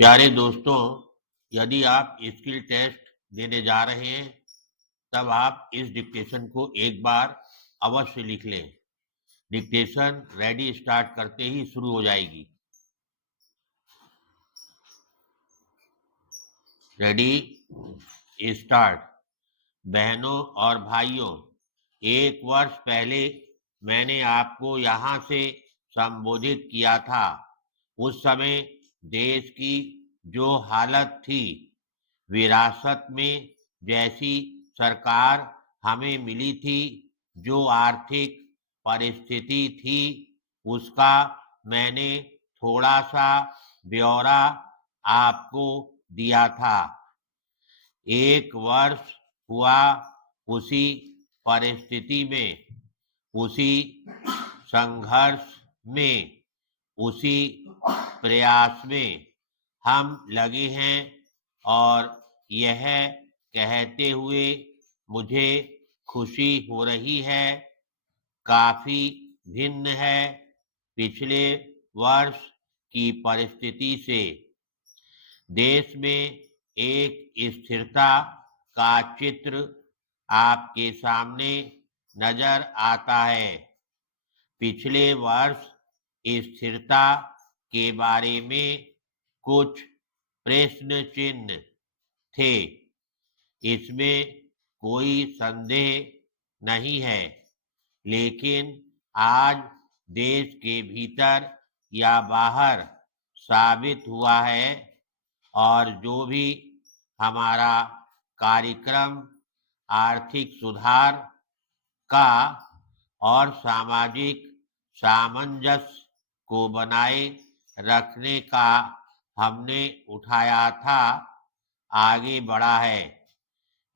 प्यारे दोस्तों, यदि आप स्किल टेस्ट देने जा रहे हैं, तब आप इस डिक्टेशन को एक बार अवश्य लिख लें। डिक्टेशन रेडी स्टार्ट करते ही शुरू हो जाएगी। Ready start. बहनों और भाइयों, 1 वर्ष पहले मैंने आपको यहाँ से संबोधित किया था। उस समय देश की जो हालत थी, विरासत में जैसी सरकार हमें मिली थी, जो आर्थिक परिस्थिति थी, उसका मैंने थोड़ा सा ब्यौरा आपको दिया था। 1 वर्ष हुआ उसी परिस्थिति में, उसी संघर्ष में, उसी प्रयास में हम लगे हैं और यह कहते हुए मुझे खुशी हो रही है, काफी भिन्न है पिछले वर्ष की परिस्थिति से। देश में एक स्थिरता का चित्र आपके सामने नजर आता है। पिछले वर्ष स्थिरता के बारे में कुछ प्रश्न चिन्ह थे, इसमें कोई संदेह नहीं है। लेकिन आज देश के भीतर या बाहर साबित हुआ है, और जो भी हमारा कार्यक्रम आर्थिक सुधार का और सामाजिक सामंजस्य को बनाए रखने का हमने उठाया था, आगे बढ़ा है।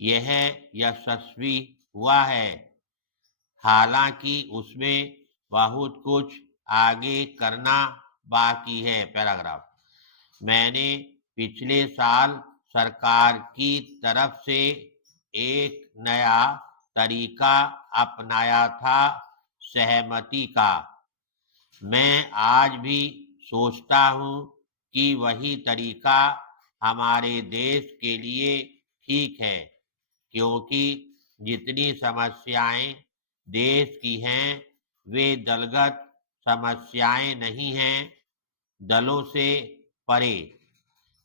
यह यशस्वी हुआ है, हालांकि उसमें बहुत कुछ आगे करना बाकी है। पैराग्राफ। मैंने पिछले साल सरकार की तरफ से एक नया तरीका अपनाया था, सहमति का। मैं आज भी सोचता हूँ कि वही तरीका हमारे देश के लिए ठीक है, क्योंकि जितनी समस्याएं देश की हैं, वे दलगत समस्याएं नहीं हैं, दलों से परे,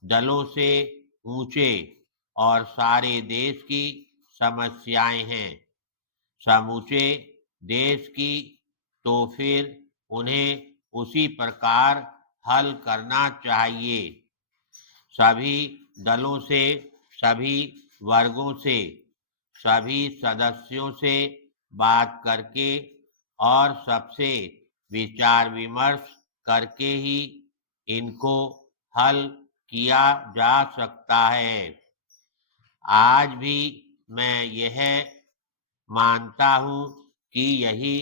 दलों से ऊंचे और सारे देश की समस्याएं हैं, समूचे देश की। तो फिर उन्हें उसी प्रकार हल करना चाहिए। सभी दलों से, सभी वर्गों से, सभी सदस्यों से बात करके और सबसे विचार विमर्श करके ही इनको हल किया जा सकता है। आज भी मैं यह मानता हूँ कि यही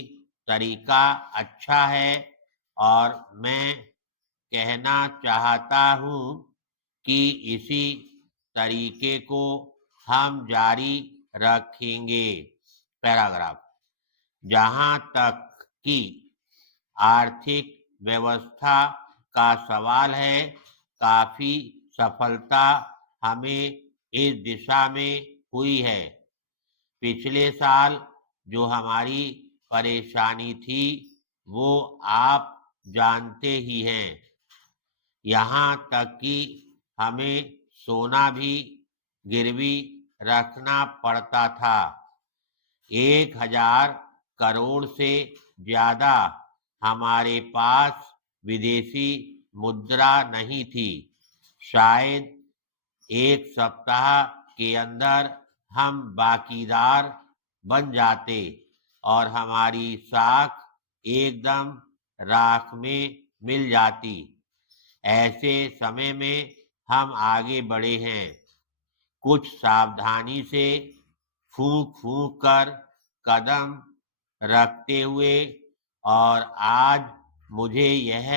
तरीका अच्छा है, और मैं कहना चाहता हूँ कि इसी तरीके को हम जारी रखेंगे। पैराग्राफ। जहाँ तक कि आर्थिक व्यवस्था का सवाल है, काफी सफलता हमें इस दिशा में हुई है। पिछले साल जो हमारी परेशानी थी, वो आप जानते ही हैं। यहाँ तक कि हमें सोना भी गिरवी रखना पड़ता था। 1,000 करोड़ से ज्यादा हमारे पास विदेशी मुद्रा नहीं थी। शायद 1 सप्ताह के अंदर हम बाकीदार बन जाते और हमारी साख एकदम राख में मिल जाती। ऐसे समय में हम आगे बढ़े हैं, कुछ सावधानी से, फूंक फूंक कर कदम रखते हुए। और आज मुझे यह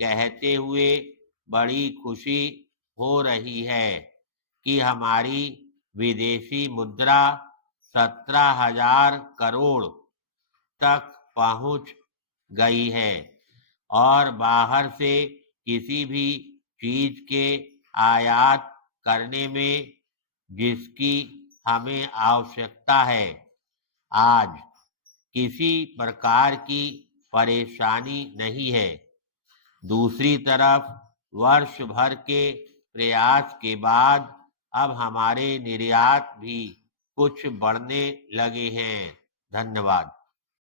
कहते हुए बड़ी खुशी हो रही है कि हमारी विदेशी मुद्रा 17,000 करोड़ तक पहुंच गई है, और बाहर से किसी भी चीज के आयात करने में जिसकी हमें आवश्यकता है। आज किसी प्रकार की परेशानी नहीं है। दूसरी तरफ वर्ष भर के प्रयास के बाद अब हमारे निर्यात भी कुछ बढ़ने लगे हैं। धन्यवाद।